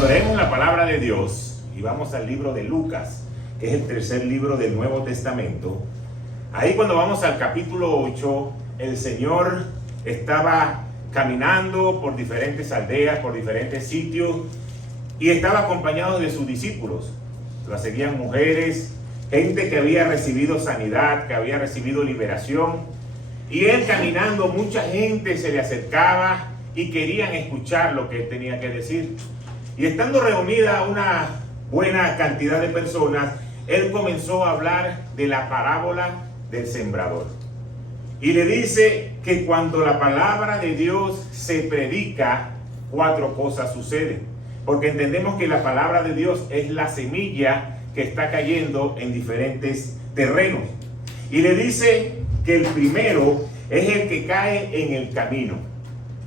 Cuando leemos la palabra de Dios y vamos al libro de Lucas, que es el tercer libro del Nuevo Testamento, ahí cuando vamos al capítulo 8, el Señor estaba caminando por diferentes aldeas, por diferentes sitios, y estaba acompañado de sus discípulos. Lo seguían mujeres, gente que había recibido sanidad, que había recibido liberación, y él caminando, mucha gente se le acercaba y querían escuchar lo que él tenía que decir. Y estando reunida una buena cantidad de personas, él comenzó a hablar de la parábola del sembrador. Y le dice que cuando la palabra de Dios se predica, 4 cosas suceden. Porque entendemos que la palabra de Dios es la semilla que está cayendo en diferentes terrenos. Y le dice que el primero es el que cae en el camino.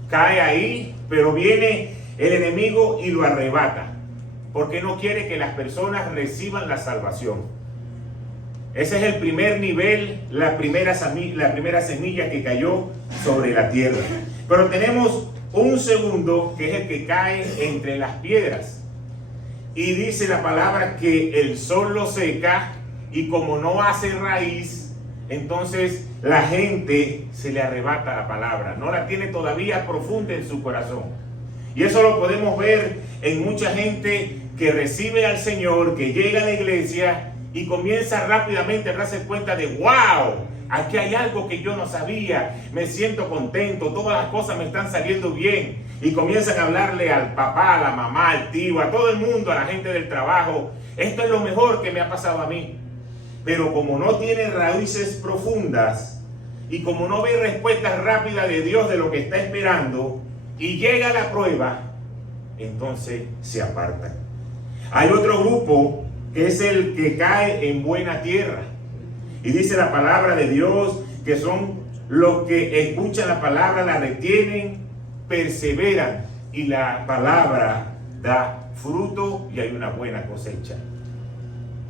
Cae ahí, pero viene el enemigo y lo arrebata, porque no quiere que las personas reciban la salvación. Ese es el primer nivel, la primera semilla que cayó sobre la tierra. Pero tenemos un segundo, que es el que cae entre las piedras. Y dice la palabra que el sol lo seca, y como no hace raíz, entonces la gente se le arrebata la palabra. No la tiene todavía profunda en su corazón. Y eso lo podemos ver en mucha gente que recibe al Señor, que llega a la iglesia y comienza rápidamente a darse cuenta de ¡wow! Aquí hay algo que yo no sabía, me siento contento, todas las cosas me están saliendo bien. Y comienzan a hablarle al papá, a la mamá, al tío, a todo el mundo, a la gente del trabajo. Esto es lo mejor que me ha pasado a mí. Pero como no tiene raíces profundas y como no ve respuestas rápidas de Dios de lo que está esperando, y llega la prueba, entonces se apartan. Hay otro grupo que es el que cae en buena tierra. Y dice la palabra de Dios que son los que escuchan la palabra, la retienen, perseveran, y la palabra da fruto y hay una buena cosecha.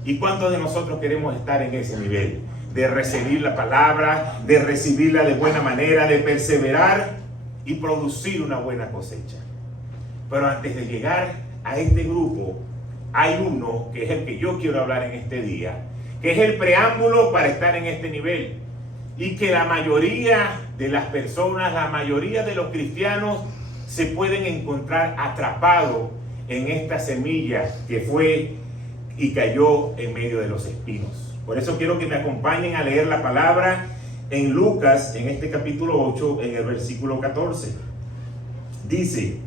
¿Y cuántos de nosotros queremos estar en ese nivel? De recibir la palabra, de recibirla de buena manera, de perseverar y producir una buena cosecha. Pero antes de llegar a este grupo, hay uno que es el que yo quiero hablar en este día, que es el preámbulo para estar en este nivel, y que la mayoría de las personas, la mayoría de los cristianos se pueden encontrar atrapados en esta semilla que fue y cayó en medio de los espinos. Por eso quiero que me acompañen a leer la palabra en Lucas, en este capítulo 8, en el versículo 14. Dice: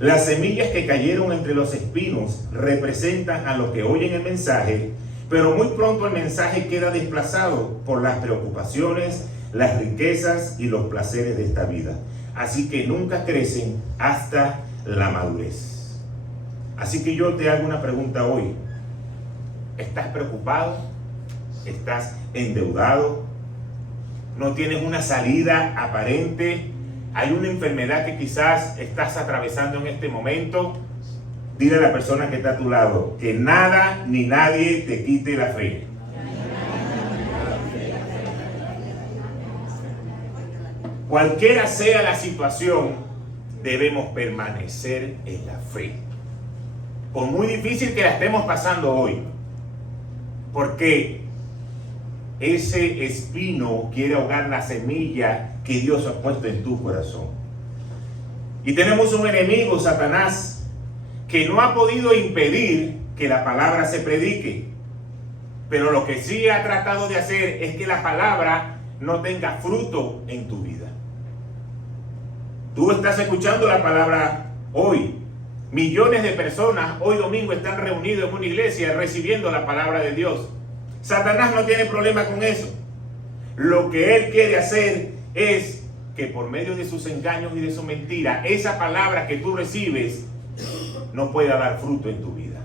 las semillas que cayeron entre los espinos representan a los que oyen el mensaje, pero muy pronto el mensaje queda desplazado por las preocupaciones, las riquezas y los placeres de esta vida. Así que nunca crecen hasta la madurez. Así que yo te hago una pregunta hoy. ¿Estás preocupado? ¿Estás endeudado? ¿No tienes una salida aparente? ¿Hay una enfermedad que quizás estás atravesando en este momento? Dile a la persona que está a tu lado que nada ni nadie te quite la fe. Cualquiera sea la situación, debemos permanecer en la fe. Por muy difícil que la estemos pasando hoy, porque ese espino quiere ahogar la semilla que Dios ha puesto en tu corazón. Y tenemos un enemigo, Satanás, que no ha podido impedir que la palabra se predique. Pero lo que sí ha tratado de hacer es que la palabra no tenga fruto en tu vida. Tú estás escuchando la palabra hoy. Millones de personas hoy domingo están reunidos en una iglesia recibiendo la palabra de Dios. Satanás no tiene problema con eso. Lo que él quiere hacer es que por medio de sus engaños y de su mentira, esa palabra que tú recibes no pueda dar fruto en tu vida.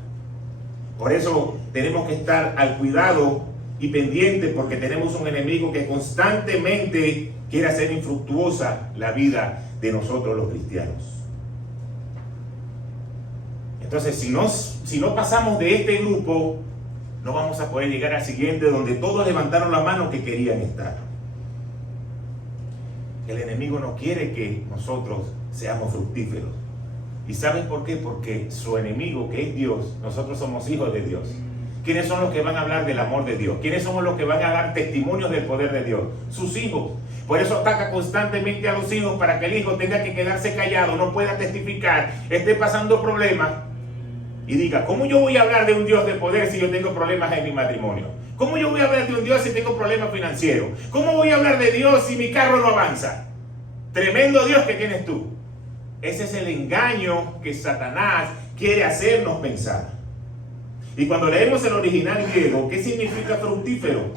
Por eso tenemos que estar al cuidado y pendiente, porque tenemos un enemigo que constantemente quiere hacer infructuosa la vida de nosotros los cristianos. Entonces, si no pasamos de este grupo, no vamos a poder llegar al siguiente, donde todos levantaron la mano que querían estar. El enemigo no quiere que nosotros seamos fructíferos. ¿Y saben por qué? Porque su enemigo, que es Dios, nosotros somos hijos de Dios. ¿Quiénes son los que van a hablar del amor de Dios? ¿Quiénes somos los que van a dar testimonios del poder de Dios? Sus hijos. Por eso ataca constantemente a los hijos, para que el hijo tenga que quedarse callado, no pueda testificar, esté pasando problemas y diga: ¿cómo yo voy a hablar de un Dios de poder si yo tengo problemas en mi matrimonio? ¿Cómo yo voy a hablar de un Dios si tengo problemas financieros? ¿Cómo voy a hablar de Dios si mi carro no avanza? Tremendo Dios que tienes tú. Ese es el engaño que Satanás quiere hacernos pensar. Y cuando leemos el original griego, ¿qué significa fructífero?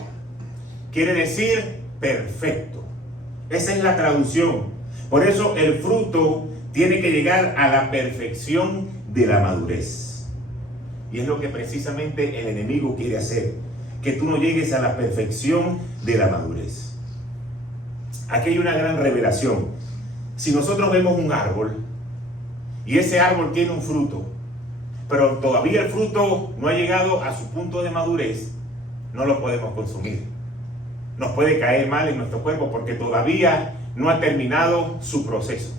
Quiere decir perfecto. Esa es la traducción. Por eso el fruto tiene que llegar a la perfección de la madurez. Y es lo que precisamente el enemigo quiere hacer, que tú no llegues a la perfección de la madurez. Aquí hay una gran revelación. Si nosotros vemos un árbol y ese árbol tiene un fruto, pero todavía el fruto no ha llegado a su punto de madurez, no lo podemos consumir. Nos puede caer mal en nuestro cuerpo porque todavía no ha terminado su proceso.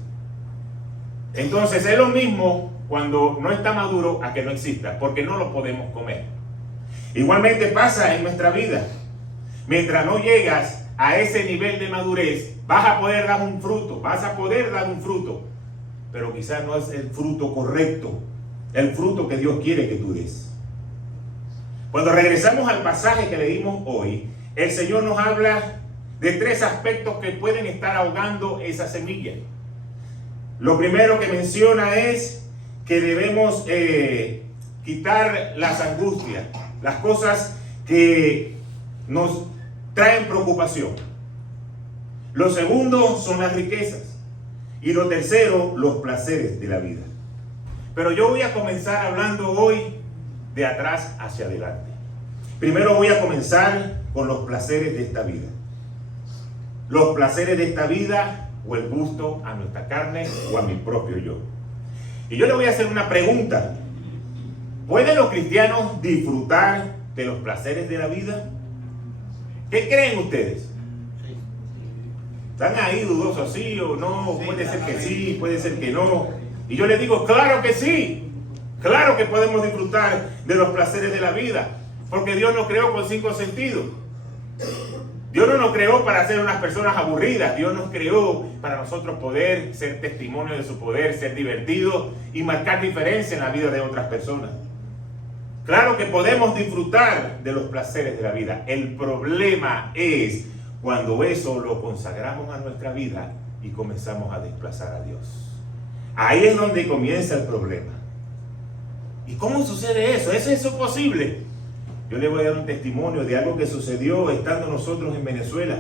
Entonces es lo mismo cuando no está maduro a que no exista, porque no lo podemos comer. Igualmente pasa en nuestra vida. Mientras no llegas a ese nivel de madurez, vas a poder dar un fruto, pero quizás no es el fruto correcto, el fruto que Dios quiere que tú des. Cuando regresamos al pasaje que leímos hoy, el Señor nos habla de 3 aspectos que pueden estar ahogando esa semilla. Lo primero que menciona es que debemos quitar las angustias, las cosas que nos traen preocupación. Lo segundo son las riquezas. Y lo tercero, los placeres de la vida. Pero yo voy a comenzar hablando hoy de atrás hacia adelante. Primero voy a comenzar con los placeres de esta vida. Los placeres de esta vida, o el gusto a nuestra carne o a mi propio yo. Y yo le voy a hacer una pregunta. ¿Pueden los cristianos disfrutar de los placeres de la vida? ¿Qué creen ustedes? ¿Están ahí dudosos, sí o no? Puede ser que sí, puede ser que no. Y yo les digo, claro que sí. Claro que podemos disfrutar de los placeres de la vida. Porque Dios nos creó con 5 sentidos. Dios no nos creó para ser unas personas aburridas. Dios nos creó para nosotros poder ser testimonio de su poder, ser divertidos y marcar diferencia en la vida de otras personas. Claro que podemos disfrutar de los placeres de la vida. El problema es cuando eso lo consagramos a nuestra vida y comenzamos a desplazar a Dios. Ahí es donde comienza el problema. ¿Y cómo sucede eso? ¿Es eso posible? Yo le voy a dar un testimonio de algo que sucedió estando nosotros en Venezuela.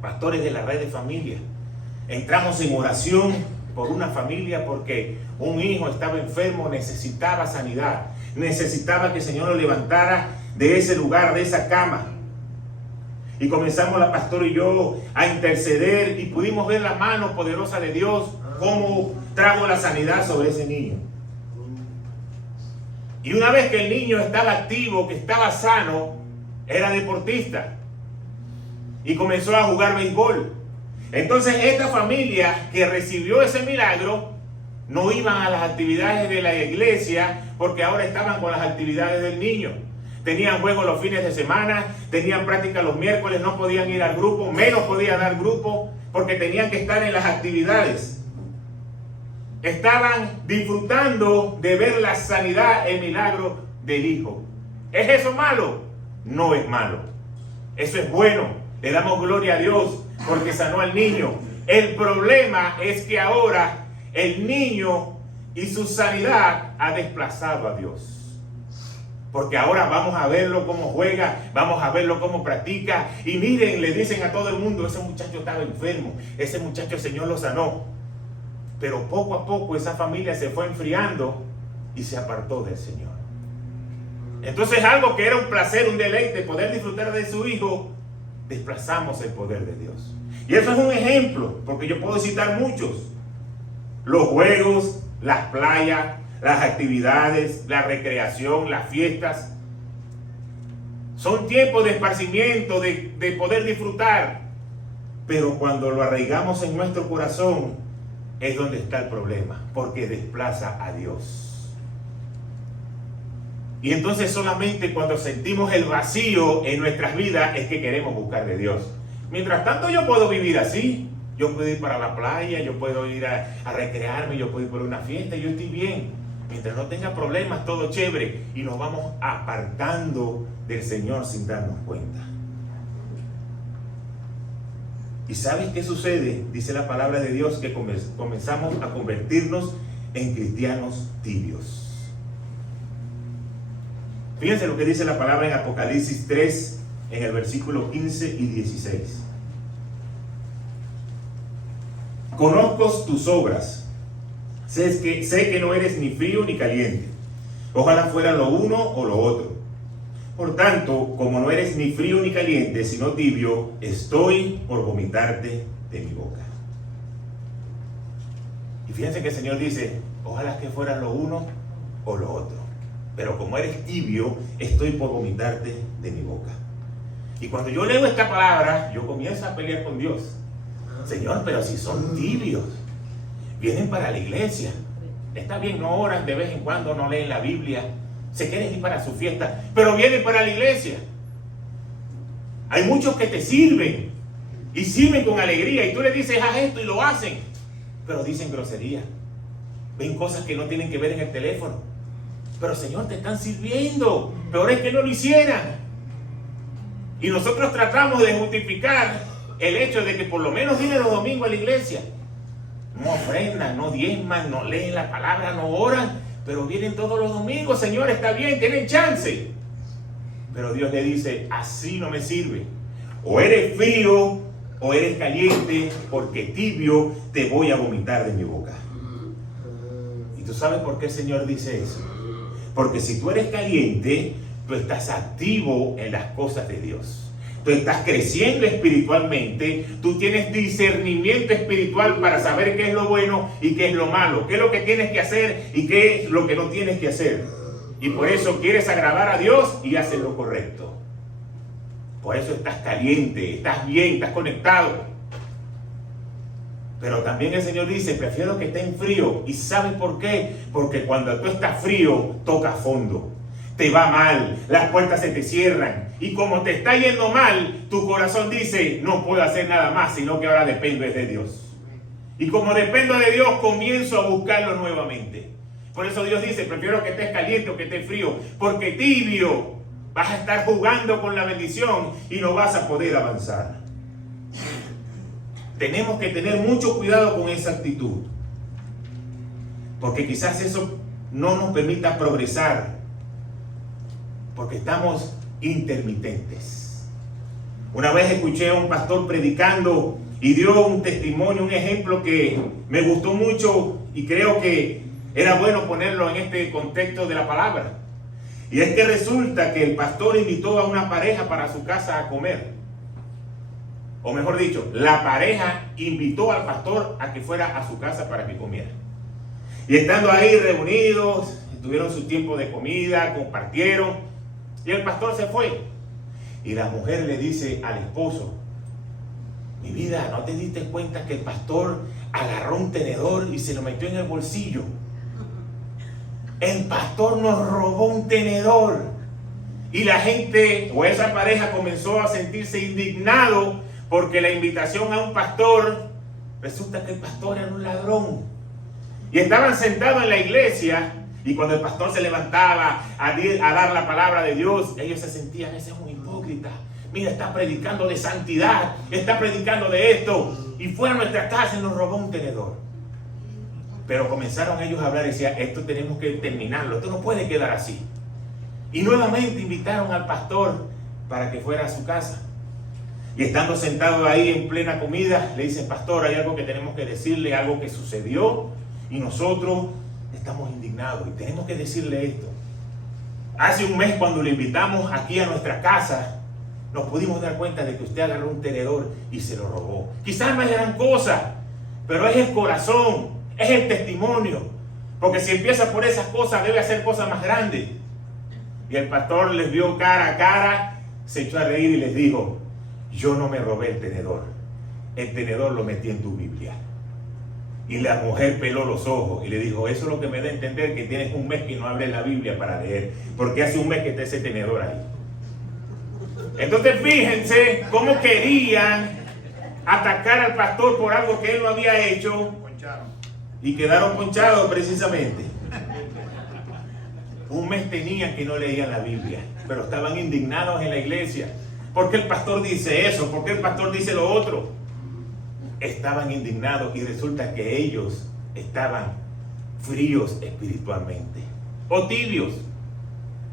Pastores de la red de familia. Entramos en oración por una familia porque un hijo estaba enfermo, necesitaba sanidad. Necesitaba que el Señor lo levantara de ese lugar, de esa cama. Y comenzamos la pastora y yo a interceder y pudimos ver la mano poderosa de Dios, cómo trajo la sanidad sobre ese niño. Y una vez que el niño estaba activo, que estaba sano, era deportista y comenzó a jugar béisbol. Entonces esta familia que recibió ese milagro no iban a las actividades de la iglesia porque ahora estaban con las actividades del niño. Tenían juegos los fines de semana, tenían práctica los miércoles, no podían ir al grupo, menos podían dar grupo porque tenían que estar en las actividades. Estaban disfrutando de ver la sanidad, el milagro del hijo. ¿Es eso malo? No es malo. Eso es bueno. Le damos gloria a Dios porque sanó al niño. El problema es que ahora el niño y su sanidad ha desplazado a Dios. Porque ahora vamos a verlo cómo juega, vamos a verlo cómo practica. Y miren, le dicen a todo el mundo, ese muchacho estaba enfermo, ese muchacho el Señor lo sanó. Pero poco a poco esa familia se fue enfriando y se apartó del Señor. Entonces algo que era un placer, un deleite, poder disfrutar de su hijo, desplazamos el poder de Dios. Y eso es un ejemplo, porque yo puedo citar muchos. Los juegos, las playas, las actividades, la recreación, las fiestas. Son tiempos de esparcimiento, de poder disfrutar. Pero cuando lo arraigamos en nuestro corazón, es donde está el problema, porque desplaza a Dios. Y entonces solamente cuando sentimos el vacío en nuestras vidas es que queremos buscar de Dios. Mientras tanto yo puedo vivir así. Yo puedo ir para la playa, yo puedo ir a recrearme, yo puedo ir por una fiesta, yo estoy bien. Mientras no tenga problemas, todo chévere. Y nos vamos apartando del Señor sin darnos cuenta. ¿Y sabes qué sucede? Dice la palabra de Dios que comenzamos a convertirnos en cristianos tibios. Fíjense lo que dice la palabra en Apocalipsis 3, en el versículo 15 y 16. Conozco tus obras, sé que no eres ni frío ni caliente. Ojalá fuera lo uno o lo otro. Por tanto, como no eres ni frío ni caliente, sino tibio, estoy por vomitarte de mi boca. Y fíjense que el Señor dice, ojalá que fuera lo uno o lo otro. Pero como eres tibio, estoy por vomitarte de mi boca. Y cuando yo leo esta palabra, yo comienzo a pelear con Dios. Señor, pero si son tibios, vienen para la iglesia, está bien, no oran de vez en cuando, no leen la Biblia, se quieren ir para su fiesta, pero vienen para la iglesia. Hay muchos que te sirven y sirven con alegría y tú les dices, haz esto y lo hacen, pero dicen grosería, ven cosas que no tienen que ver en el teléfono. Pero Señor, te están sirviendo, peor es que no lo hicieran. Y nosotros tratamos de justificar el hecho de que por lo menos vienen los domingos a la iglesia. No ofrendan, no diezman, no leen la palabra, no oran, pero vienen todos los domingos. Señor, está bien, tienen chance. Pero Dios le dice, así no me sirve. O eres frío o eres caliente, porque tibio te voy a vomitar de mi boca. ¿Y tú sabes por qué el Señor dice eso? Porque si tú eres caliente, tú estás activo en las cosas de Dios. Tú estás creciendo espiritualmente, tú tienes discernimiento espiritual para saber qué es lo bueno y qué es lo malo, qué es lo que tienes que hacer y qué es lo que no tienes que hacer. Y por eso quieres agradar a Dios y haces lo correcto. Por eso estás caliente, estás bien, estás conectado. Pero también el Señor dice, prefiero que estén frío. ¿Y sabes por qué? Porque cuando tú estás frío, toca fondo. Te va mal, las puertas se te cierran. Y como te está yendo mal, tu corazón dice, no puedo hacer nada más, sino que ahora dependo de Dios. Y como dependo de Dios, comienzo a buscarlo nuevamente. Por eso Dios dice, prefiero que estés caliente o que estés frío, porque tibio vas a estar jugando con la bendición y no vas a poder avanzar. Tenemos que tener mucho cuidado con esa actitud, porque quizás eso no nos permita progresar, porque estamos intermitentes. Una vez escuché a un pastor predicando y dio un testimonio, un ejemplo que me gustó mucho y creo que era bueno ponerlo en este contexto de la palabra. Y es que resulta que el pastor invitó a una pareja para su casa a comer. O mejor dicho, la pareja invitó al pastor a que fuera a su casa para que comiera. Y estando ahí reunidos, tuvieron su tiempo de comida, compartieron, y el pastor se fue. Y la mujer le dice al esposo, mi vida, ¿no te diste cuenta que el pastor agarró un tenedor y se lo metió en el bolsillo? El pastor nos robó un tenedor. Y la gente, o esa pareja, comenzó a sentirse indignado porque la invitación a un pastor, resulta que el pastor era un ladrón. Y estaban sentados en la iglesia, y cuando el pastor se levantaba a dar la palabra de Dios, ellos se sentían, ese es un hipócrita. Mira, está predicando de santidad, está predicando de esto, y fue a nuestra casa y nos robó un tenedor. Pero comenzaron ellos a hablar y decían, esto tenemos que terminarlo, esto no puede quedar así. Y nuevamente invitaron al pastor para que fuera a su casa. Y estando sentado ahí en plena comida, le dicen, pastor, hay algo que tenemos que decirle, algo que sucedió, y nosotros estamos indignados y tenemos que decirle esto. Hace un mes, cuando le invitamos aquí a nuestra casa, nos pudimos dar cuenta de que usted agarró un tenedor y se lo robó. Quizás no es gran cosa, pero es el corazón, es el testimonio. Porque si empieza por esas cosas, debe hacer cosas más grandes. Y el pastor les vio cara a cara, se echó a reír y les dijo, yo no me robé el tenedor lo metí en tu Biblia. Y la mujer peló los ojos y le dijo, eso es lo que me da a entender que tienes un mes que no abres la Biblia para leer, porque hace un mes que está ese tenedor ahí. Entonces fíjense cómo querían atacar al pastor por algo que él no había hecho y quedaron ponchados precisamente. Un mes tenían que no leían la Biblia, pero estaban indignados en la iglesia. ¿Por qué el pastor dice eso? ¿Por qué el pastor dice lo otro? Estaban indignados y resulta que ellos estaban fríos espiritualmente o tibios,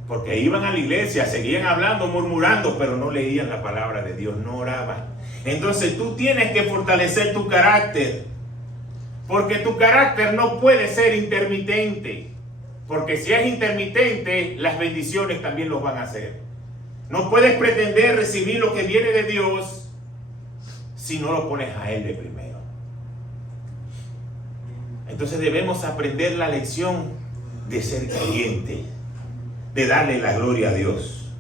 porque iban a la iglesia, seguían hablando, murmurando, pero no leían la palabra de Dios, no oraban. Entonces tú tienes que fortalecer tu carácter, porque tu carácter no puede ser intermitente, porque si es intermitente, las bendiciones también los van a hacer. No puedes pretender recibir lo que viene de Dios si no lo pones a Él de primero. Entonces debemos aprender la lección de ser creyente, de darle la gloria a Dios,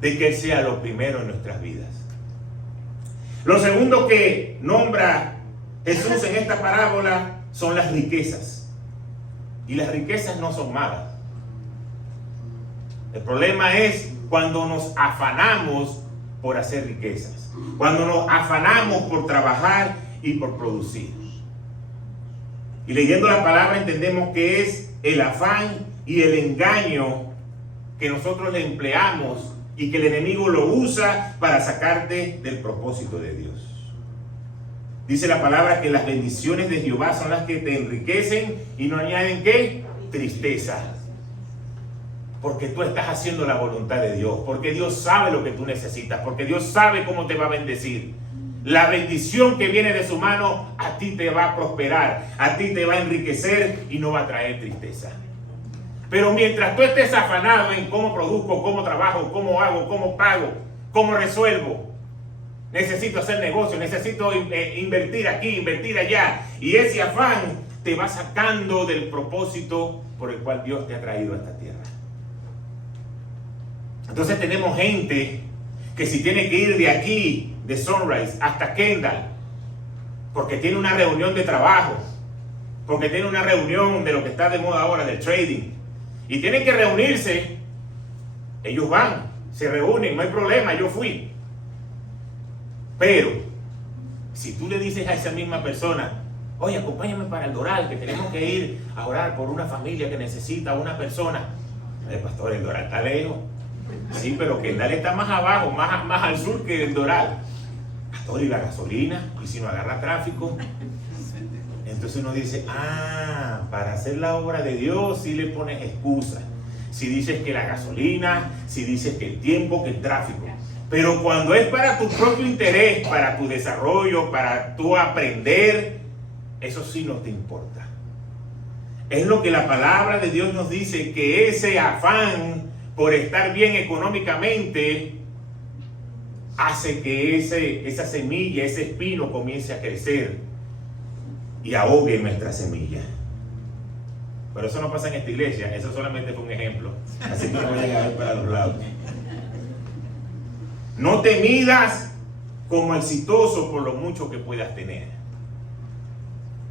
de que Él sea lo primero en nuestras vidas. Lo segundo que nombra Jesús en esta parábola son las riquezas. Y las riquezas no son malas. El problema es cuando nos afanamos por hacer riquezas, cuando nos afanamos por trabajar y por producir. Y leyendo la palabra entendemos que es el afán y el engaño que nosotros le empleamos y que el enemigo lo usa para sacarte del propósito de Dios. Dice la palabra que las bendiciones de Jehová son las que te enriquecen y no añaden ¿qué? Tristeza. Porque tú estás haciendo la voluntad de Dios, porque Dios sabe lo que tú necesitas, porque Dios sabe cómo te va a bendecir. La bendición que viene de su mano a ti te va a prosperar, a ti te va a enriquecer y no va a traer tristeza. Pero mientras tú estés afanado en cómo produzco, cómo trabajo, cómo hago, cómo pago, cómo resuelvo, necesito hacer negocio, necesito invertir aquí, invertir allá, y ese afán te va sacando del propósito por el cual Dios te ha traído a esta tierra. Entonces tenemos gente que si tiene que ir de aquí, de Sunrise hasta Kendall, porque tiene una reunión de trabajo, porque tiene una reunión de lo que está de moda ahora, del trading, y tienen que reunirse, ellos van, se reúnen, no hay problema, yo fui. Pero si tú le dices a esa misma persona, oye, acompáñame para el Doral, que tenemos que ir a orar por una familia que necesita una persona. El pastor, el Doral está lejos. Sí, pero Kendall está más abajo, más al sur que el Doral. Pastor, ¿y la gasolina? ¿Y si no agarra tráfico? Entonces uno dice, para hacer la obra de Dios sí le pones excusas. Si dices que la gasolina, si dices que el tiempo, que el tráfico. Pero cuando es para tu propio interés, para tu desarrollo, para tu aprender, eso sí no te importa. Es lo que la palabra de Dios nos dice, que ese afán por estar bien económicamente hace que esa semilla, ese espino comience a crecer y ahogue nuestra semilla. Pero eso no pasa en esta iglesia, eso solamente fue un ejemplo. Así que no vayan a ver para los lados. No te midas como exitoso por lo mucho que puedas tener.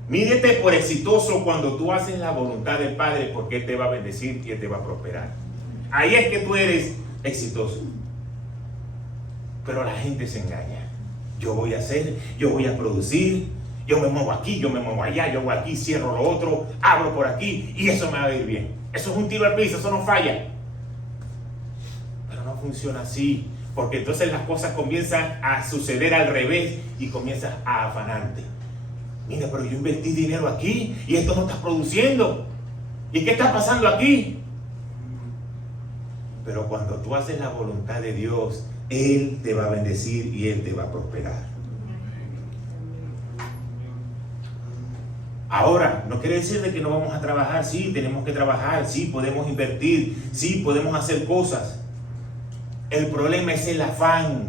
Mídete por exitoso cuando tú haces la voluntad del Padre, porque Él te va a bendecir y Él te va a prosperar. Ahí es que tú eres exitoso. Pero la gente se engaña. Yo voy a hacer, yo voy a producir, yo me muevo aquí, yo me muevo allá, yo voy aquí, cierro lo otro, abro por aquí y eso me va a ir bien. Eso es un tiro al piso, eso no falla. Pero no funciona así, porque entonces las cosas comienzan a suceder al revés y comienzas a afanarte. Mira, pero yo invertí dinero aquí y esto no está produciendo. ¿Y qué está pasando aquí? Pero cuando tú haces la voluntad de Dios, Él te va a bendecir y Él te va a prosperar. Ahora, no quiere decir de que no vamos a trabajar. Sí, tenemos que trabajar. Sí, podemos invertir. Sí, podemos hacer cosas. El problema es el afán.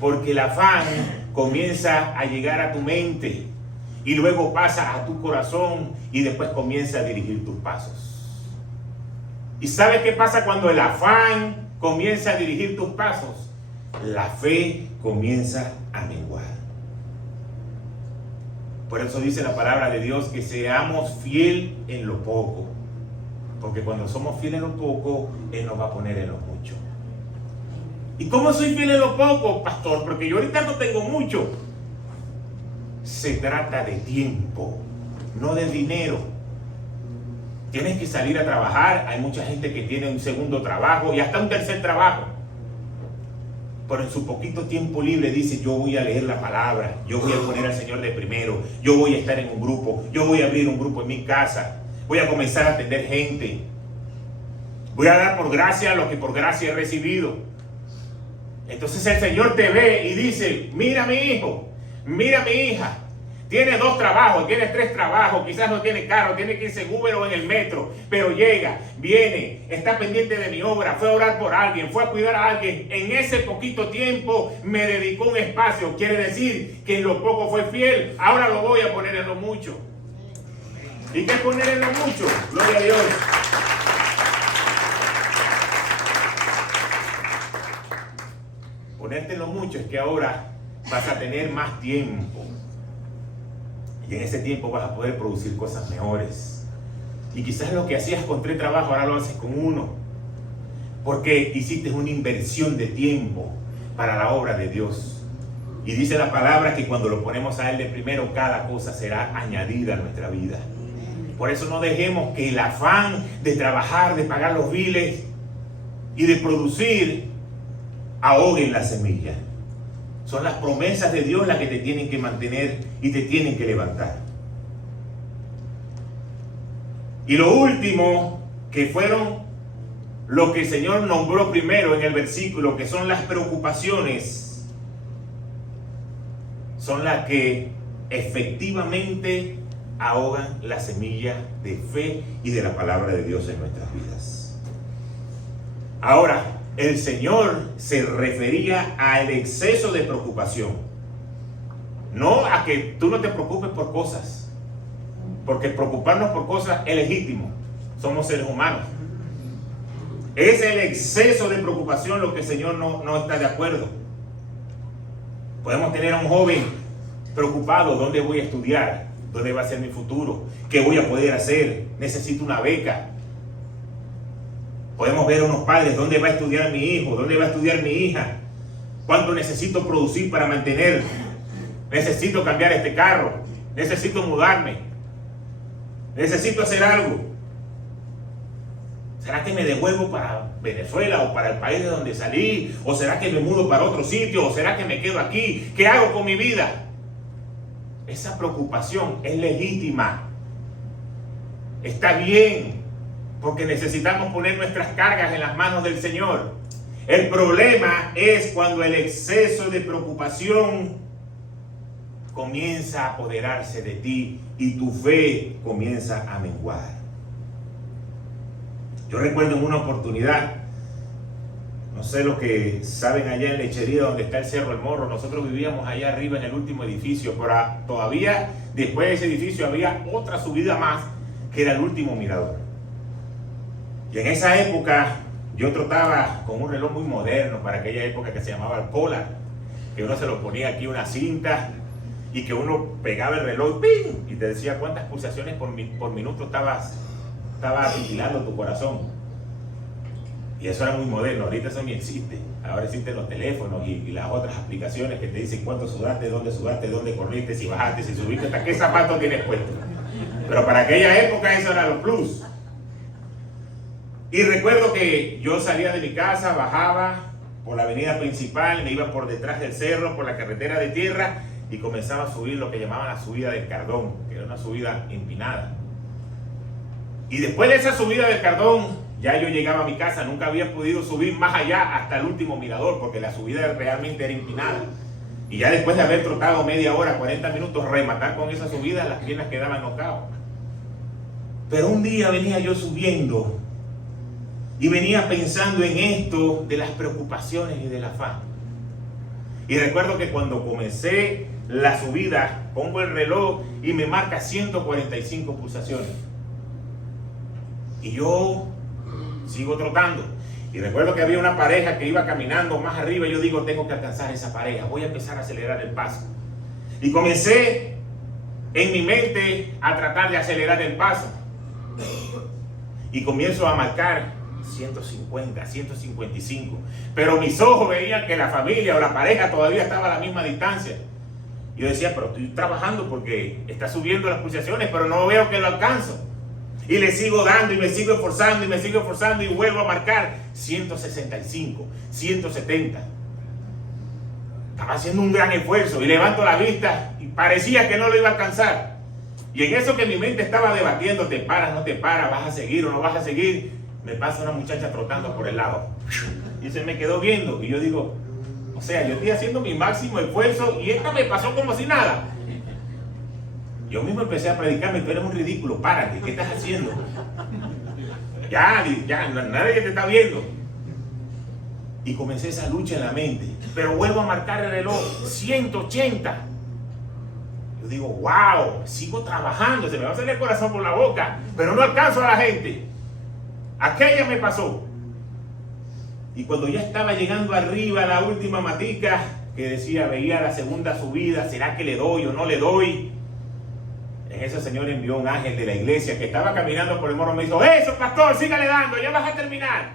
Porque el afán comienza a llegar a tu mente y luego pasa a tu corazón y después comienza a dirigir tus pasos. ¿Y sabes qué pasa cuando el afán comienza a dirigir tus pasos? La fe comienza a menguar. Por eso dice la palabra de Dios que seamos fiel en lo poco. Porque cuando somos fieles en lo poco, Él nos va a poner en lo mucho. ¿Y cómo soy fiel en lo poco, pastor? Porque yo ahorita no tengo mucho. Se trata de tiempo, no de dinero. Tienes que salir a trabajar. Hay mucha gente que tiene un segundo trabajo y hasta un tercer trabajo. Pero en su poquito tiempo libre dice, yo voy a leer la palabra, yo voy a poner al Señor de primero, yo voy a estar en un grupo, yo voy a abrir un grupo en mi casa, voy a comenzar a atender gente, voy a dar por gracia lo que por gracia he recibido. Entonces el Señor te ve y dice, mira mi hijo, mira mi hija, tiene 2 trabajos, tiene 3 trabajos, quizás no tiene carro, tiene que irse en Uber o en el metro, pero llega, viene, está pendiente de mi obra, fue a orar por alguien, fue a cuidar a alguien, en ese poquito tiempo me dedicó un espacio, quiere decir que en lo poco fue fiel, ahora lo voy a poner en lo mucho. ¿Y qué poner en lo mucho? Gloria a Dios. Ponerte en lo mucho es que ahora vas a tener más tiempo. Y en ese tiempo vas a poder producir cosas mejores. Y quizás lo que hacías con 3 trabajos ahora lo haces con 1. Porque hiciste una inversión de tiempo para la obra de Dios. Y dice la palabra que cuando lo ponemos a Él de primero, cada cosa será añadida a nuestra vida. Por eso no dejemos que el afán de trabajar, de pagar los biles y de producir ahoguen la semilla. Son las promesas de Dios las que te tienen que mantener y te tienen que levantar. Y lo último, que fueron lo que el Señor nombró primero en el versículo, que son las preocupaciones, son las que efectivamente ahogan la semilla de fe y de la palabra de Dios en nuestras vidas. Ahora, el Señor se refería al exceso de preocupación. No a que tú no te preocupes por cosas. Porque preocuparnos por cosas es legítimo. Somos seres humanos. Es el exceso de preocupación lo que el Señor no está de acuerdo. Podemos tener a un joven preocupado. ¿Dónde voy a estudiar? ¿Dónde va a ser mi futuro? ¿Qué voy a poder hacer? Necesito una beca. Podemos ver a unos padres, ¿dónde va a estudiar mi hijo? ¿Dónde va a estudiar mi hija? ¿Cuánto necesito producir para mantener? Necesito cambiar este carro. Necesito mudarme. Necesito hacer algo. ¿Será que me devuelvo para Venezuela o para el país de donde salí? ¿O será que me mudo para otro sitio? ¿O será que me quedo aquí? ¿Qué hago con mi vida? Esa preocupación es legítima. Está bien. Porque necesitamos poner nuestras cargas en las manos del Señor. El problema es cuando el exceso de preocupación comienza a apoderarse de ti y tu fe comienza a menguar. Yo recuerdo en una oportunidad, no sé los que saben allá en Lechería donde está el Cerro El Morro, nosotros vivíamos allá arriba en el último edificio, pero todavía después de ese edificio había otra subida más que era el último mirador. Y en esa época yo trotaba con un reloj muy moderno para aquella época que se llamaba el Polar, que uno se lo ponía aquí una cinta y que uno pegaba el reloj ¡ping! Y te decía cuántas pulsaciones por minuto estaba vigilando tu corazón. Y eso era muy moderno, ahorita eso ni existe. Ahora existen los teléfonos y las otras aplicaciones que te dicen cuánto sudaste, dónde corriste, si bajaste, si subiste, hasta qué zapatos tienes puesto. Pero para aquella época eso era los plus. Y recuerdo que yo salía de mi casa, bajaba por la avenida principal, me iba por detrás del cerro, por la carretera de tierra y comenzaba a subir lo que llamaban la subida del Cardón, que era una subida empinada. Y después de esa subida del Cardón, ya yo llegaba a mi casa, nunca había podido subir más allá hasta el último mirador, porque la subida realmente era empinada. Y ya después de haber trotado media hora, 40 minutos, rematar con esa subida, las piernas quedaban nocaos. Pero un día venía yo subiendo y venía pensando en esto de las preocupaciones y del afán. Y recuerdo que cuando comencé la subida, pongo el reloj y me marca 145 pulsaciones. Y yo sigo trotando. Y recuerdo que había una pareja que iba caminando más arriba. Y yo digo, tengo que alcanzar esa pareja. Voy a empezar a acelerar el paso. Y comencé en mi mente a tratar de acelerar el paso. Y comienzo a marcar 150, 155. Pero mis ojos veían que la familia o la pareja todavía estaba a la misma distancia. Yo decía, pero estoy trabajando porque está subiendo las pulsaciones, pero no veo que lo alcanzo. Y le sigo dando y me sigo esforzando y me sigo esforzando y vuelvo a marcar 165, 170. Estaba haciendo un gran esfuerzo y levanto la vista y parecía que no lo iba a alcanzar. Y en eso que mi mente estaba debatiendo, te paras, no te paras, vas a seguir o no vas a seguir, me pasa una muchacha trotando por el lado. Y se me quedó viendo y yo digo, o sea, yo estoy haciendo mi máximo esfuerzo y esta me pasó como si nada. Yo mismo empecé a predicarme, tú eres un ridículo, párate, ¿qué estás haciendo? Ya, nadie te está viendo. Y comencé esa lucha en la mente, pero vuelvo a marcar el reloj, 180. Yo digo, wow, sigo trabajando, se me va a salir el corazón por la boca, pero no alcanzo a la gente. Aquella me pasó. Y cuando ya estaba llegando arriba, la última matica, que decía, veía la segunda subida, ¿será que le doy o no le doy? En ese Señor envió un ángel de la iglesia que estaba caminando por el morro, me dijo, eso pastor, sígale dando, ya vas a terminar.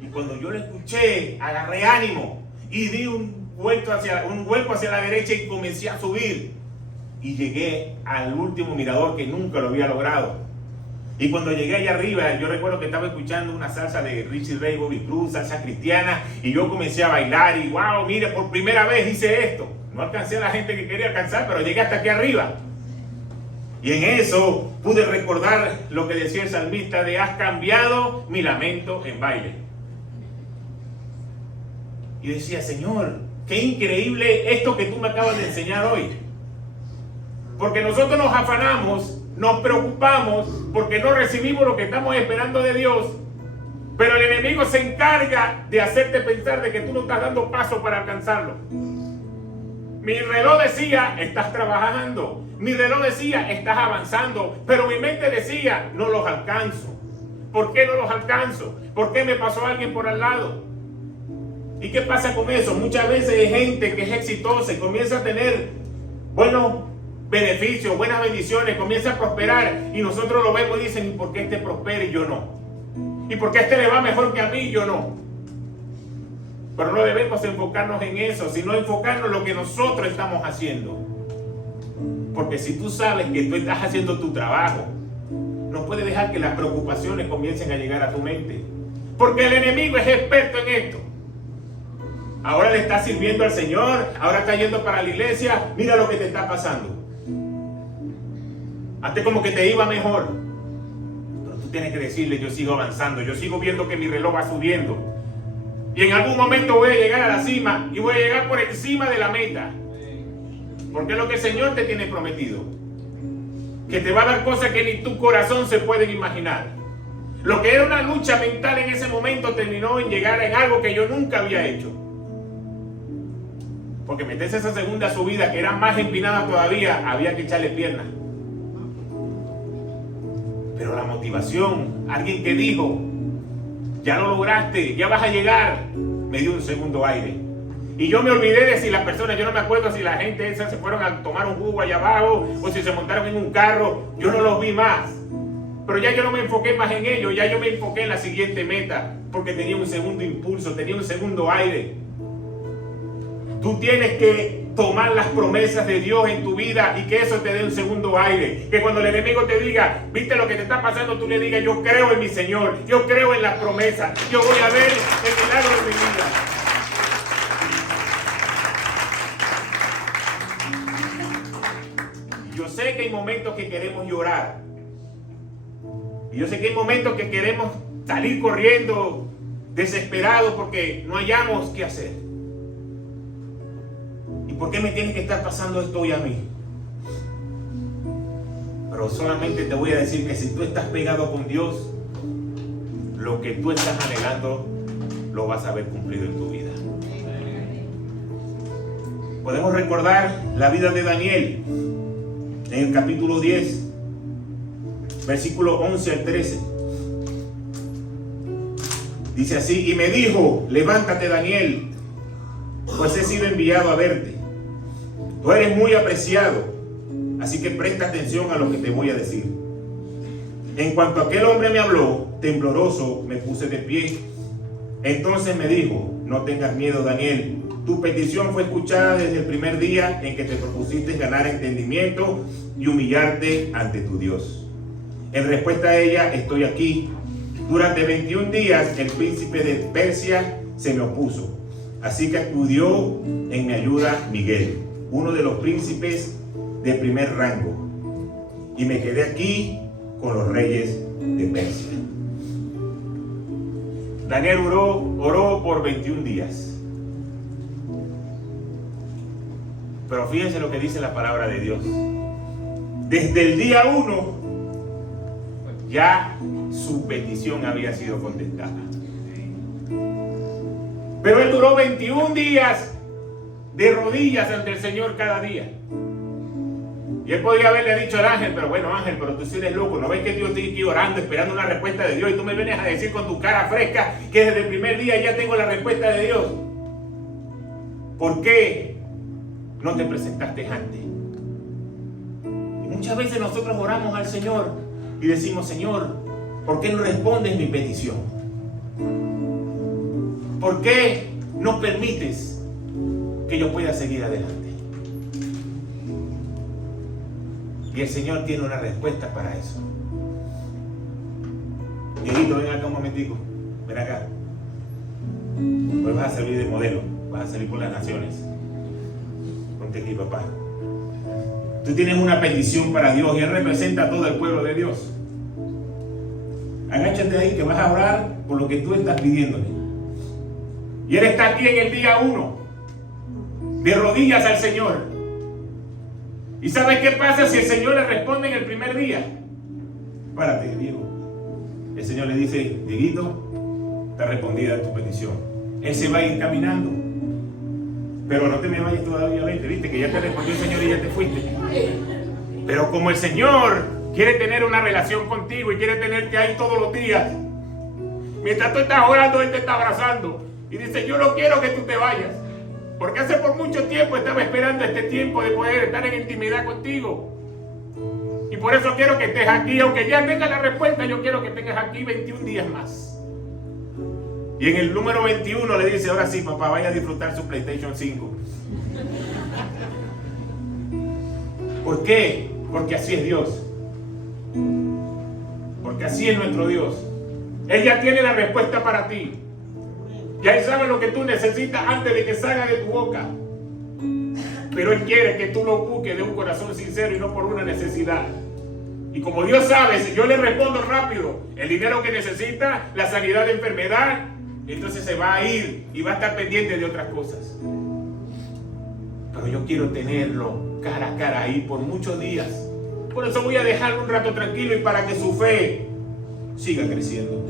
Y cuando yo lo escuché, agarré ánimo y di un vuelco hacia la derecha y comencé a subir. Y llegué al último mirador que nunca lo había logrado. Y cuando llegué allá arriba, yo recuerdo que estaba escuchando una salsa de Richie Ray, Bobby Cruz, salsa cristiana, y yo comencé a bailar y wow, mire, por primera vez hice esto. No alcancé a la gente que quería alcanzar, pero llegué hasta aquí arriba. Y en eso pude recordar lo que decía el salmista de has cambiado mi lamento en baile. Y decía, Señor, qué increíble esto que tú me acabas de enseñar hoy. Porque nosotros nos afanamos, nos preocupamos porque no recibimos lo que estamos esperando de Dios. Pero el enemigo se encarga de hacerte pensar de que tú no estás dando paso para alcanzarlo. Mi reloj decía, estás trabajando. Mi reloj decía, estás avanzando. Pero mi mente decía, no los alcanzo. ¿Por qué no los alcanzo? ¿Por qué me pasó alguien por al lado? ¿Y qué pasa con eso? Muchas veces hay gente que es exitosa y comienza a tener buenos beneficios, buenas bendiciones, comienza a prosperar y nosotros lo vemos y dicen, ¿y por qué este prospera y yo no? ¿Y por qué este le va mejor que a mí y yo no? Pero no debemos enfocarnos en eso, sino enfocarnos en lo que nosotros estamos haciendo. Porque si tú sabes que tú estás haciendo tu trabajo, no puedes dejar que las preocupaciones comiencen a llegar a tu mente. Porque el enemigo es experto en esto. Ahora le estás sirviendo al Señor, ahora está yendo para la iglesia, mira lo que te está pasando. Antes como que te iba mejor. Pero tú tienes que decirle, yo sigo avanzando, yo sigo viendo que mi reloj va subiendo. Y en algún momento voy a llegar a la cima y voy a llegar por encima de la meta. Porque es lo que el Señor te tiene prometido. Que te va a dar cosas que ni tu corazón se pueden imaginar. Lo que era una lucha mental en ese momento terminó en llegar en algo que yo nunca había hecho. Porque meterse esa segunda subida que era más empinada todavía, había que echarle piernas. Pero la motivación, alguien que dijo, ya lo lograste, ya vas a llegar, me dio un segundo aire. Y yo me olvidé de si las personas, yo no me acuerdo si la gente esa se fueron a tomar un jugo allá abajo o si se montaron en un carro, yo no los vi más. Pero ya yo no me enfoqué más en ello, ya yo me enfoqué en la siguiente meta, porque tenía un segundo impulso, tenía un segundo aire. Tú tienes que tomar las promesas de Dios en tu vida y que eso te dé un segundo aire. Que cuando el enemigo te diga, viste lo que te está pasando, tú le digas, yo creo en mi Señor, yo creo en las promesas, yo voy a ver el milagro de mi vida. Yo sé que hay momentos que queremos llorar. Y yo sé que hay momentos que queremos salir corriendo, desesperados porque no hallamos qué hacer. ¿Por qué me tiene que estar pasando esto hoy a mí? Pero solamente te voy a decir que si tú estás pegado con Dios, lo que tú estás anhelando lo vas a ver cumplido en tu vida. Podemos recordar la vida de Daniel en el capítulo 10, versículo 11 al 13. Dice así, y me dijo, levántate Daniel, pues he sido enviado a verte. Tú eres muy apreciado, Así que presta atención a lo que te voy a decir. En cuanto aquel hombre me habló, tembloroso me puse de pie. Entonces me dijo: no tengas miedo, Daniel. Tu petición fue escuchada desde el primer día en que te propusiste ganar entendimiento y humillarte ante tu Dios. En respuesta a ella, estoy aquí. Durante 21 días el príncipe de Persia se me opuso. Así que acudió en mi ayuda Miguel, uno de los príncipes de primer rango. Y me quedé aquí con los reyes de Persia. Daniel oró por 21 días. Pero fíjense lo que dice la palabra de Dios. Desde el día 1 ya su petición había sido contestada. Pero él duró 21 días de rodillas ante el Señor cada día. Y él podría haberle dicho al ángel: pero bueno, ángel, pero tú sí eres loco, ¿no ves que yo estoy aquí orando esperando una respuesta de Dios y tú me vienes a decir con tu cara fresca que desde el primer día ya tengo la respuesta de Dios? ¿Por qué no te presentaste antes? Y muchas veces nosotros oramos al Señor y decimos: Señor, ¿por qué no respondes mi petición? ¿Por qué no permites que yo pueda seguir adelante? Y el Señor tiene una respuesta para eso. Dieguito, ven acá un momentico. Ven acá. Hoy vas a servir de modelo. Vas a salir por las naciones. Ponte aquí, papá. Tú tienes una petición para Dios y Él representa a todo el pueblo de Dios. Agáchate ahí que vas a orar por lo que tú estás pidiéndole. Y Él está aquí en el día 1, de rodillas al Señor. ¿Y sabes qué pasa si el Señor le responde en el primer día? Párate, Diego. El Señor le dice: Dieguito, está respondida tu petición. Él se va a ir caminando. Pero no te me vayas todavía, viste que ya te respondió el Señor y ya te fuiste. Pero como el Señor quiere tener una relación contigo y quiere tenerte ahí todos los días, mientras tú estás orando, Él te está abrazando y dice: yo no quiero que tú te vayas, porque hace por mucho tiempo estaba esperando este tiempo de poder estar en intimidad contigo. Y por eso quiero que estés aquí, aunque ya tengas la respuesta, yo quiero que tengas aquí 21 días más. Y en el número 21 le dice: ahora sí, papá, vaya a disfrutar su PlayStation 5. ¿Por qué? Porque así es Dios. Porque así es nuestro Dios. Él ya tiene la respuesta para ti. Ya Él sabe lo que tú necesitas antes de que salga de tu boca. Pero Él quiere que tú lo busques de un corazón sincero y no por una necesidad. Y como Dios sabe, si yo le respondo rápido el dinero que necesita, la sanidad de enfermedad, entonces se va a ir y va a estar pendiente de otras cosas. Pero yo quiero tenerlo cara a cara ahí por muchos días. Por eso voy a dejarlo un rato tranquilo y para que su fe siga creciendo.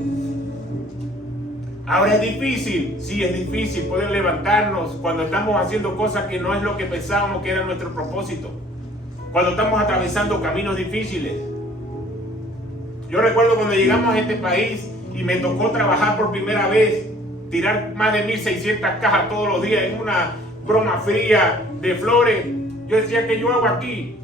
Ahora es difícil, sí es difícil poder levantarnos cuando estamos haciendo cosas que no es lo que pensábamos que era nuestro propósito. Cuando estamos atravesando caminos difíciles. Yo recuerdo cuando llegamos a este país y me tocó trabajar por primera vez, tirar más de 1600 cajas todos los días en una broma fría de flores. Yo decía: ¿qué yo hago aquí?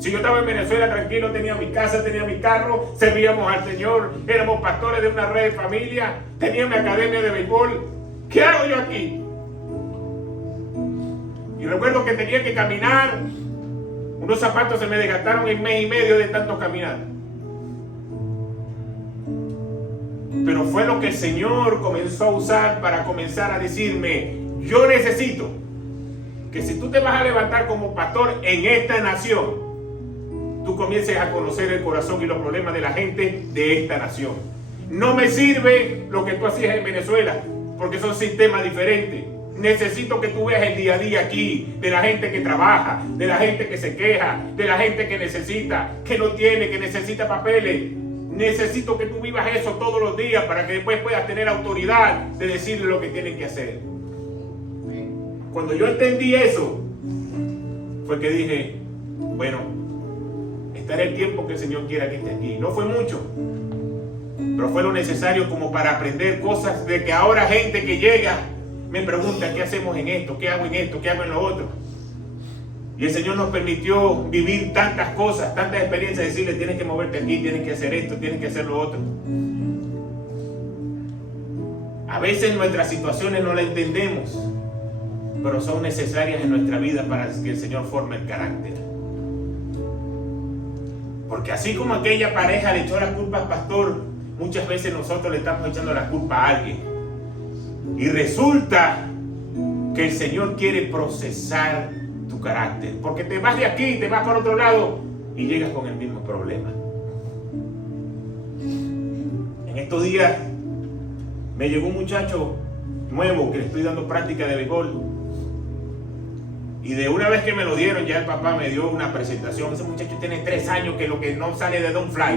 Si yo estaba en Venezuela tranquilo, tenía mi casa, tenía mi carro, servíamos al Señor, éramos pastores de una red de familia, tenía mi academia de béisbol. ¿Qué hago yo aquí? Y recuerdo que tenía que caminar. Unos zapatos se me desgastaron en mes y medio de tanto caminar. Pero fue lo que el Señor comenzó a usar para comenzar a decirme: yo necesito que si tú te vas a levantar como pastor en esta nación, tú comiences a conocer el corazón y los problemas de la gente de esta nación. No me sirve lo que tú hacías en Venezuela, porque son sistemas diferentes. Necesito que tú veas el día a día aquí, de la gente que trabaja, de la gente que se queja, de la gente que necesita, que no tiene, que necesita papeles. Necesito que tú vivas eso todos los días para que después puedas tener autoridad de decirle lo que tienen que hacer. Cuando yo entendí eso, fue que dije: bueno, estaré el tiempo que el Señor quiera que esté aquí. No fue mucho, pero fue lo necesario como para aprender cosas de que ahora gente que llega me pregunta: ¿qué hacemos en esto? ¿Qué hago en esto? ¿Qué hago en lo otro? Y el Señor nos permitió vivir tantas cosas, tantas experiencias, decirle, tienes que moverte aquí, tienes que hacer esto, tienes que hacer lo otro. A veces nuestras situaciones no las entendemos, pero son necesarias en nuestra vida para que el Señor forme el carácter. Porque así como aquella pareja le echó la culpa al pastor, muchas veces nosotros le estamos echando la culpa a alguien. Y resulta que el Señor quiere procesar tu carácter, porque te vas de aquí, te vas por otro lado y llegas con el mismo problema. En estos días me llegó un muchacho nuevo que le estoy dando práctica de béisbol, y de una vez que me lo dieron, ya el papá me dio una presentación. Ese muchacho tiene 3 años que lo que no sale de un fly.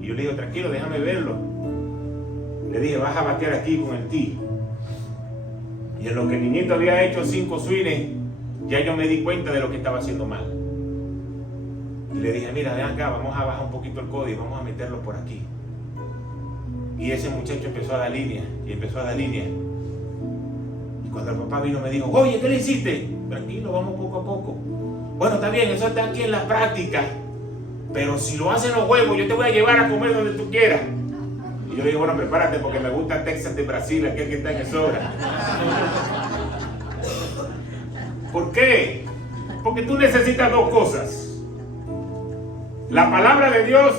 Y yo le digo, tranquilo, déjame verlo. Le dije, vas a batear aquí con el tee. Y en lo que el niñito había hecho 5 swings, ya yo me di cuenta de lo que estaba haciendo mal. Y le dije, mira, ven acá, vamos a bajar un poquito el codo y vamos a meterlo por aquí. Y ese muchacho empezó a dar línea, y empezó a dar línea. Y cuando el papá vino me dijo, oye, ¿qué le hiciste? Tranquilo, vamos poco a poco. Bueno, está bien, eso está aquí en la práctica, pero si lo hacen los juegos, yo te voy a llevar a comer donde tú quieras. Y yo le digo, bueno, prepárate porque me gusta Texas de Brasil, aquel que está en el sobra. ¿Por qué? Porque tú necesitas 2 cosas: la palabra de Dios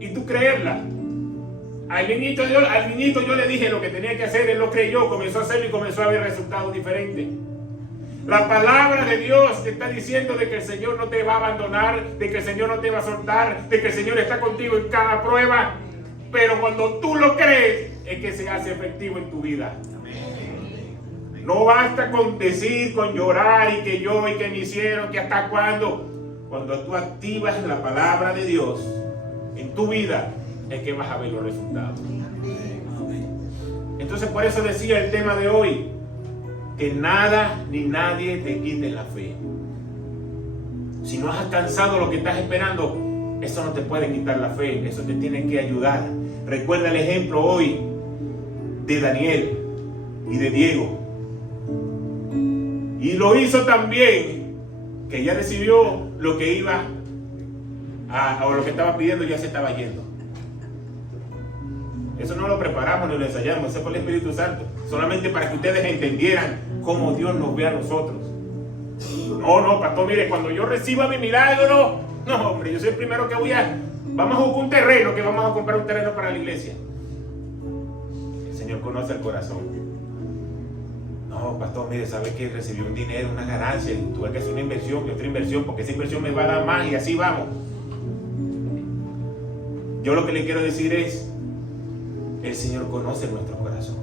y tú creerla. Al niñito yo le dije lo que tenía que hacer, él lo creyó, comenzó a hacerlo y comenzó a ver resultados diferentes. La palabra de Dios te está diciendo de que el Señor no te va a abandonar, de que el Señor no te va a soltar, de que el Señor está contigo en cada prueba. Pero cuando tú lo crees, es que se hace efectivo en tu vida. No basta con decir, con llorar y que yo y que me hicieron, que hasta cuándo. Cuando tú activas la palabra de Dios en tu vida, es que vas a ver los resultados. Entonces por eso decía el tema de hoy, que nada ni nadie te quite la fe. Si no has alcanzado lo que estás esperando, eso no te puede quitar la fe, eso te tiene que ayudar. Recuerda el ejemplo hoy de Daniel y de Diego. Y lo hizo también, que ya recibió lo que iba o lo que estaba pidiendo, ya se estaba yendo. Eso no lo preparamos ni lo ensayamos, ese fue el Espíritu Santo, solamente para que ustedes entendieran cómo Dios nos ve a nosotros. No, pastor, mire, cuando yo reciba mi milagro, no, hombre, yo soy el primero que vamos a buscar un terreno, que vamos a comprar un terreno para la iglesia. El Señor conoce el corazón. No, pastor, mire, sabe que recibí un dinero, una ganancia, y tuve que hacer una inversión y otra inversión, porque esa inversión me va a dar más, y así vamos. Yo lo que le quiero decir es, el Señor conoce nuestro corazón.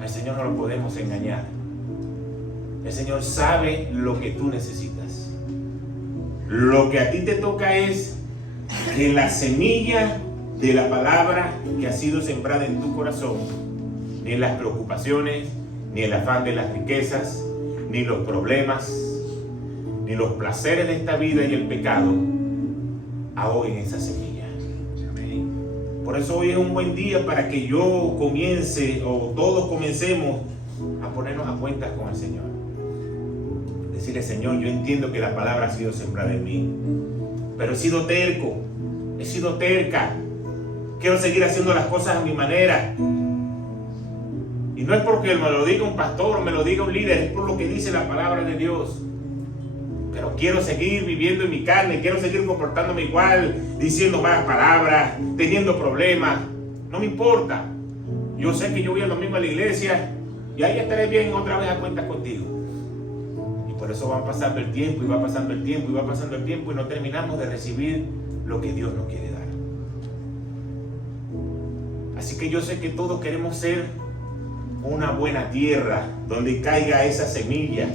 Al Señor no lo podemos engañar. El Señor sabe lo que tú necesitas. Lo que a ti te toca es que la semilla de la palabra que ha sido sembrada en tu corazón, ni las preocupaciones, ni el afán de las riquezas, ni los problemas, ni los placeres de esta vida y el pecado, ahoguen esa semilla. Por eso hoy es un buen día para que yo comience, o todos comencemos a ponernos a cuentas con el Señor. Decirle, Señor, yo entiendo que la palabra ha sido sembrada en mí, pero he sido terco, he sido terca, quiero seguir haciendo las cosas a mi manera. Y no es porque me lo diga un pastor o me lo diga un líder, es por lo que dice la palabra de Dios. Pero quiero seguir viviendo en mi carne, quiero seguir comportándome igual, diciendo malas palabras, teniendo problemas. No me importa. Yo sé que yo voy el domingo a la iglesia y ahí estaré bien otra vez a cuentas contigo. Y por eso va pasando el tiempo y va pasando el tiempo y va pasando el tiempo y no terminamos de recibir lo que Dios nos quiere dar. Así que yo sé que todos queremos ser una buena tierra donde caiga esa semilla,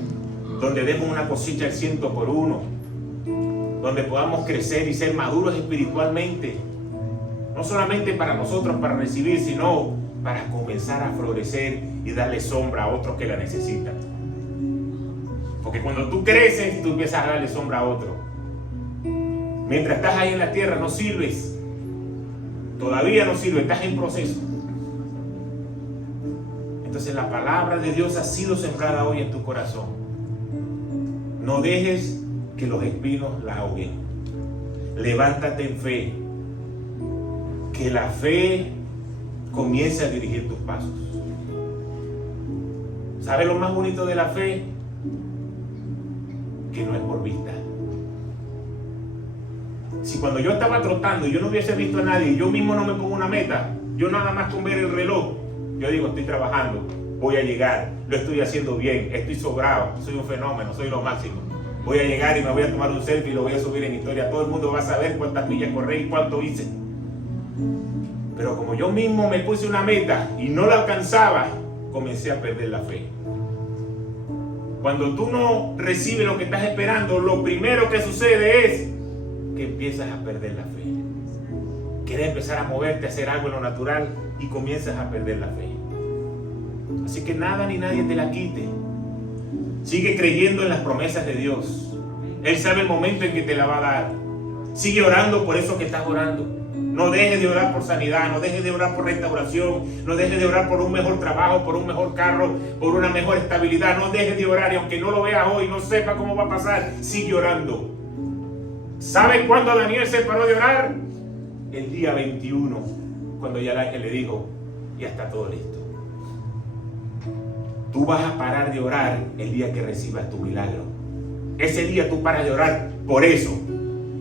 donde demos una cosecha al 100%, donde podamos crecer y ser maduros espiritualmente, no solamente para nosotros, para recibir, sino para comenzar a florecer y darle sombra a otros que la necesitan. Porque cuando tú creces, tú empiezas a darle sombra a otro. Mientras estás ahí en la tierra no sirves, todavía no sirves, estás en proceso. Entonces la palabra de Dios ha sido sembrada hoy en tu corazón. No dejes que los espinos la ahoguen. Levántate en fe. Que la fe comience a dirigir tus pasos. ¿Sabes lo más bonito de la fe? Que no es por vista. Si cuando yo estaba trotando y yo no hubiese visto a nadie, yo mismo no me pongo una meta, yo nada más con ver el reloj, yo digo, estoy trabajando, voy a llegar, lo estoy haciendo bien, estoy sobrado, soy un fenómeno, soy lo máximo. Voy a llegar y me voy a tomar un selfie y lo voy a subir en historia. Todo el mundo va a saber cuántas millas corrí y cuánto hice. Pero como yo mismo me puse una meta y no la alcanzaba, comencé a perder la fe. Cuando tú no recibes lo que estás esperando, lo primero que sucede es que empiezas a perder la fe. Quieres empezar a moverte, a hacer algo en lo natural y comienzas a perder la fe. Así que nada ni nadie te la quite. Sigue creyendo en las promesas de Dios. Él sabe el momento en que te la va a dar. Sigue orando por eso que estás orando. No dejes de orar por sanidad, no dejes de orar por restauración, no dejes de orar por un mejor trabajo, por un mejor carro, por una mejor estabilidad. No dejes de orar y aunque no lo veas hoy, no sepa cómo va a pasar, sigue orando. ¿Sabe cuándo Daniel se paró de orar? El día 21, cuando ya el ángel le dijo, ya está todo listo. Tú vas a parar de orar el día que recibas tu milagro. Ese día tú paras de orar por eso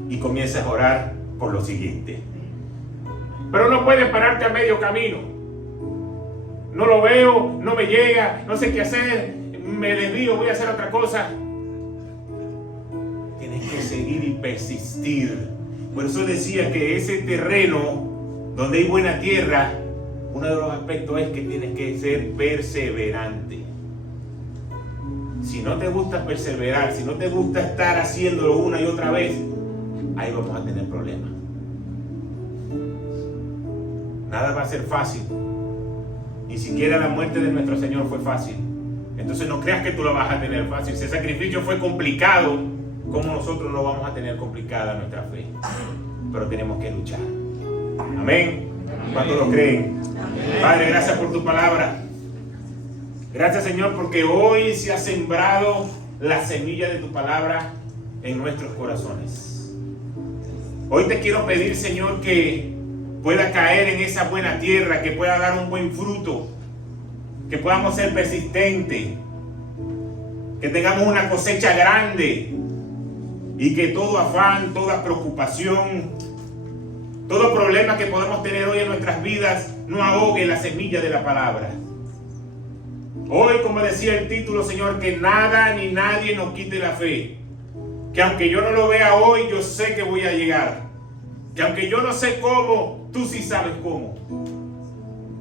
y comienzas a orar por lo siguiente. Pero no puedes pararte a medio camino. No lo veo, no me llega, no sé qué hacer, me desvío, voy a hacer otra cosa. Tienes que seguir y persistir. Por eso decía que ese terreno donde hay buena tierra, uno de los aspectos es que tienes que ser perseverante. Si no te gusta perseverar, si no te gusta estar haciéndolo una y otra vez, ahí vamos a tener problemas. Nada va a ser fácil. Ni siquiera la muerte de nuestro Señor fue fácil. Entonces no creas que tú lo vas a tener fácil. Si el sacrificio fue complicado, ¿cómo nosotros no vamos a tener complicada nuestra fe? Pero tenemos que luchar. Amén. ¿Cuántos lo creen? Amén. Padre, gracias por tu palabra. Gracias, Señor, porque hoy se ha sembrado la semilla de tu palabra en nuestros corazones. Hoy te quiero pedir, Señor, que pueda caer en esa buena tierra, que pueda dar un buen fruto, que podamos ser persistentes, que tengamos una cosecha grande y que todo afán, toda preocupación, todo problema que podamos tener hoy en nuestras vidas no ahogue la semilla de la palabra. Hoy, como decía el título, Señor, que nada ni nadie nos quite la fe. Que aunque yo no lo vea hoy, yo sé que voy a llegar. Que aunque yo no sé cómo, tú sí sabes cómo.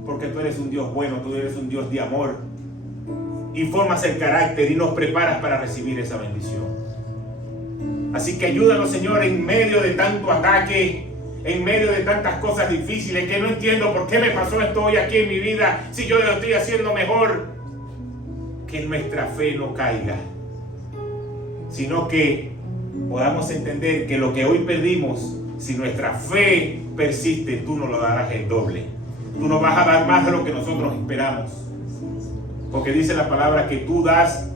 Porque tú eres un Dios bueno, tú eres un Dios de amor. Y formas el carácter y nos preparas para recibir esa bendición. Así que ayúdanos, Señor, en medio de tanto ataque, en medio de tantas cosas difíciles, que no entiendo por qué me pasó esto hoy aquí en mi vida, si yo lo estoy haciendo mejor. Que nuestra fe no caiga, sino que podamos entender que lo que hoy perdimos, si nuestra fe persiste, tú nos lo darás el doble. Tú nos vas a dar más de lo que nosotros esperamos. Porque dice la palabra que tú das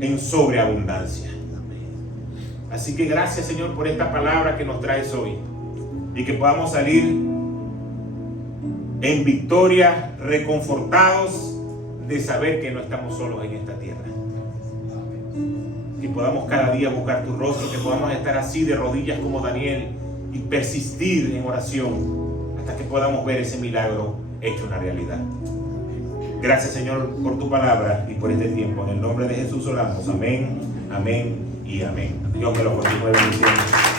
en sobreabundancia. Así que gracias, Señor, por esta palabra que nos traes hoy. Y que podamos salir en victoria, reconfortados de saber que no estamos solos en esta tierra. Que podamos cada día buscar tu rostro, que podamos estar así de rodillas como Daniel y persistir en oración hasta que podamos ver ese milagro hecho una realidad. Gracias, Señor, por tu palabra y por este tiempo. En el nombre de Jesús oramos. Amén, amén y amén. Dios me lo continúe bendiciendo.